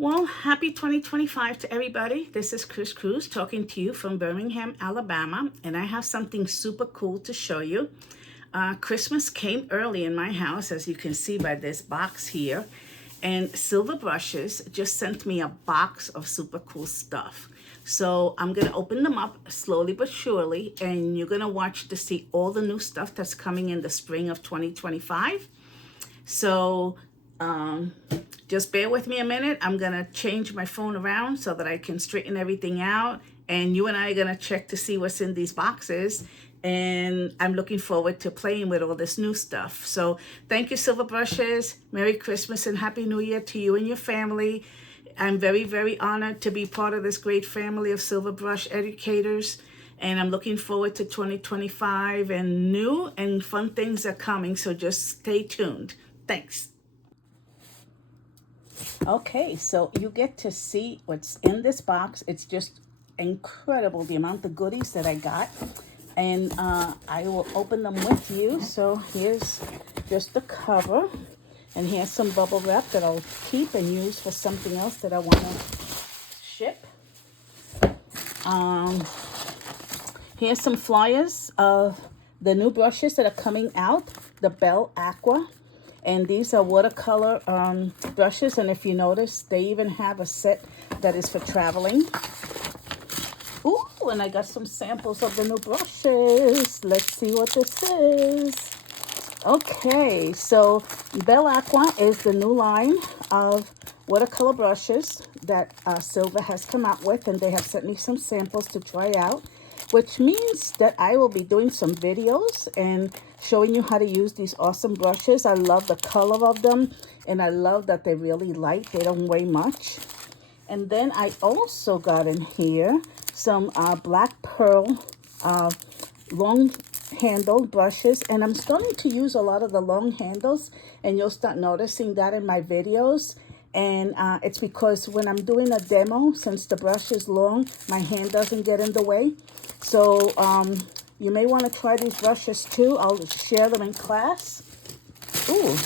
Well, happy 2025 to everybody. This is Chris Cruz talking to you from Birmingham, Alabama, and I have something super cool to show you. Christmas came early in my house, as you can see by this box here, and Silver Brushes just sent me a box of super cool stuff. So I'm going to open them up slowly but surely, and you're going to watch to see all the new stuff that's coming in the spring of 2025. So just bear with me a minute. I'm going to change my phone around so that I can straighten everything out. And you and I are going to check to see what's in these boxes. And I'm looking forward to playing with all this new stuff. So thank you, Silver Brushes. Merry Christmas and Happy New Year to you and your family. I'm very, very honored to be part of this great family of Silver Brush educators. And I'm looking forward to 2025, and new and fun things are coming. So just stay tuned. Thanks. Okay, so you get to see what's in this box. It's just incredible, the amount of goodies that I got. And I will open them with you. So here's just the cover. And here's some bubble wrap that I'll keep and use for something else that I want to ship. Here's some flyers of the new brushes that are coming out, the Belle Aqua. And these are watercolor brushes. And if you notice, they even have a set that is for traveling. Ooh, and I got some samples of the new brushes. Let's see what this is. Okay, so Belle Aqua is the new line of watercolor brushes that Silver has come out with. And they have sent me some samples to try out, which means that I will be doing some videos and showing you how to use these awesome brushes. I love the color of them, and I love that they're really light. They don't weigh much. And then I also got in here some black pearl long handled brushes, and I'm starting to use a lot of the long handles, and you'll start noticing that in my videos. And it's because when I'm doing a demo, since the brush is long, my hand doesn't get in the way. So you may want to try these brushes too. I'll share them in class. Ooh.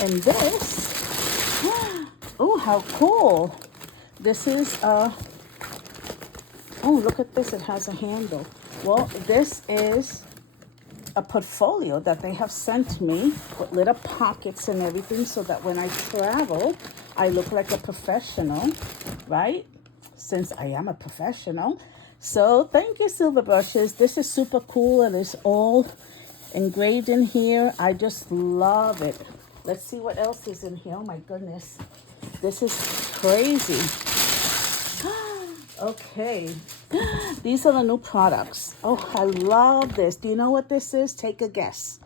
And this, oh, how cool. This is, oh, look at this. It has a handle. Well, this is a portfolio that they have sent me with little pockets and everything, so that when I travel, I look like a professional, right? Since I am a professional. So thank you, Silver Brushes. This is super cool, and it's all engraved in here. I just love it. Let's see what else is in here. Oh my goodness. This is crazy. Okay. These are the new products. Oh, I love this. Do you know what this is? Take a guess.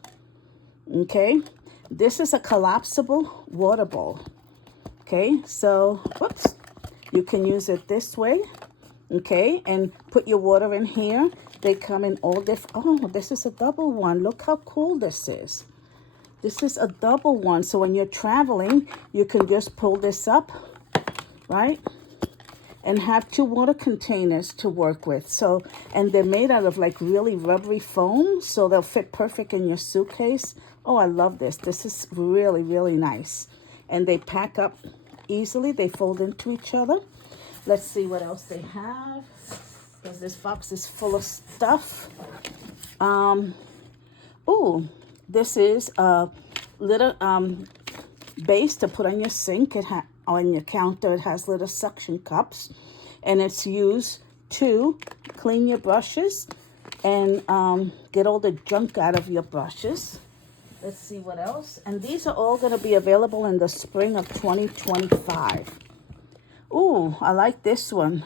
Okay. This is a collapsible water bowl. Okay. So, whoops. You can use it this way. Okay. And put your water in here. They come in all different. Oh, this is a double one. Look how cool this is. This is a double one. So when you're traveling, you can just pull this up, right? And have two water containers to work with. So, and they're made out of like really rubbery foam, so they'll fit perfect in your suitcase. Oh, I love this. This is really, really nice. And they pack up easily. They fold into each other. Let's see what else they have, because this box is full of stuff. Ooh, this is a little base to put on your sink. On your counter, it has little suction cups, and it's used to clean your brushes and get all the junk out of your brushes. Let's see what else. And these are all going to be available in the spring of 2025. Ooh, I like this one.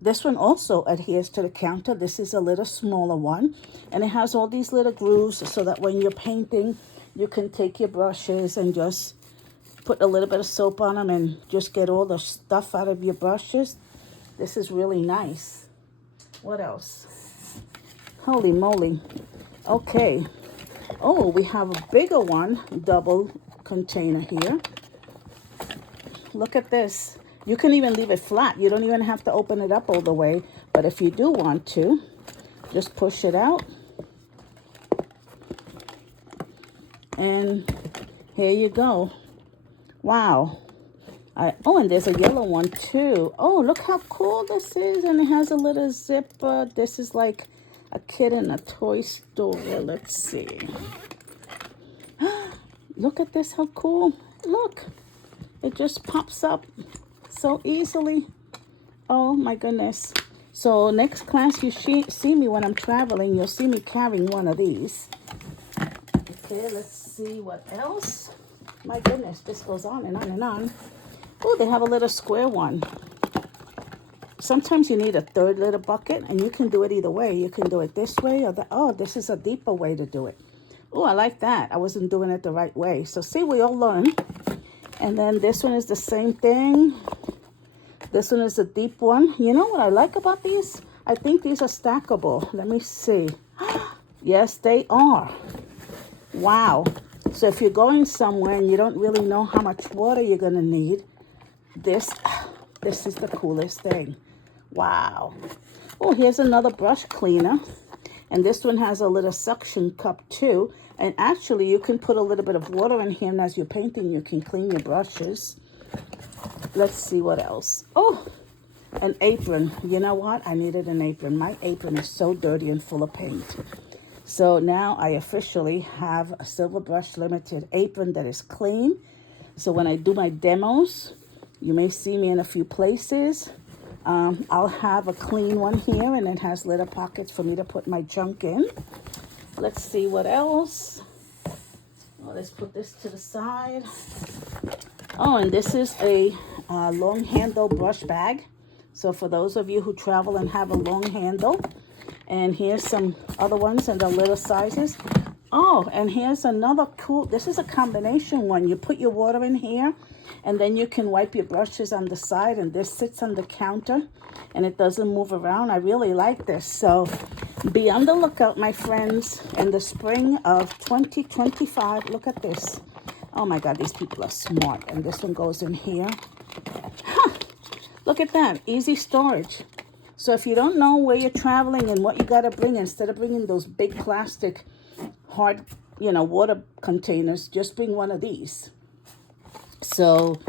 This one also adheres to the counter. This is a little smaller one, and it has all these little grooves so that when you're painting, you can take your brushes and just put a little bit of soap on them and just get all the stuff out of your brushes. This is really nice. What else? Holy moly. Okay. Oh, we have a bigger one, double container here. Look at this. You can even leave it flat. You don't even have to open it up all the way. But if you do want to, just push it out. And here you go. Wow. Oh, and there's a yellow one too. Oh, look how cool this is. And it has a little zipper. This is like a kid in a toy store. Let's see. Look at this, how cool. Look, it just pops up so easily. Oh my goodness. So next class you see me when I'm traveling, you'll see me carrying one of these. Okay, let's see what else. My goodness, this goes on and on and on. Oh, they have a little square one. Sometimes you need a third little bucket, and you can do it either way. You can do it this way or oh, this is a deeper way to do it. Oh, I like that. I wasn't doing it the right way. So see, we all learn. And then this one is the same thing. This one is a deep one. You know what I like about these? I think these are stackable. Let me see. Yes, they are. Wow. So if you're going somewhere and you don't really know how much water you're going to need, this is the coolest thing. Wow. Oh, here's another brush cleaner. And this one has a little suction cup too. And actually, you can put a little bit of water in here, and as you're painting, you can clean your brushes. Let's see what else. Oh, an apron. You know what? I needed an apron. My apron is so dirty and full of paint. So now I officially have a Silver Brush Limited apron that is clean. So when I do my demos, you may see me in a few places. I'll have a clean one here, and it has little pockets for me to put my junk in. Let's see what else. Oh, let's put this to the side. Oh, and this is a long handle brush bag. So for those of you who travel and have a long handle, and here's some other ones in the little sizes. Oh, and here's another cool, this is a combination one. You put your water in here, and then you can wipe your brushes on the side, and this sits on the counter, and it doesn't move around. I really like this. So be on the lookout, my friends, in the spring of 2025. Look at this. Oh my God, these people are smart. And this one goes in here. Huh. Look at that, easy storage. So if you don't know where you're traveling and what you got to bring, instead of bringing those big plastic hard, water containers, just bring one of these. So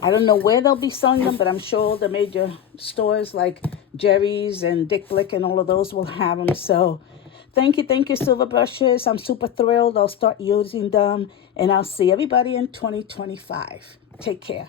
I don't know where they'll be selling them, but I'm sure the major stores like Jerry's and Dick Blick and all of those will have them. So thank you, Silver Brushes. I'm super thrilled. I'll start using them, and I'll see everybody in 2025. Take care.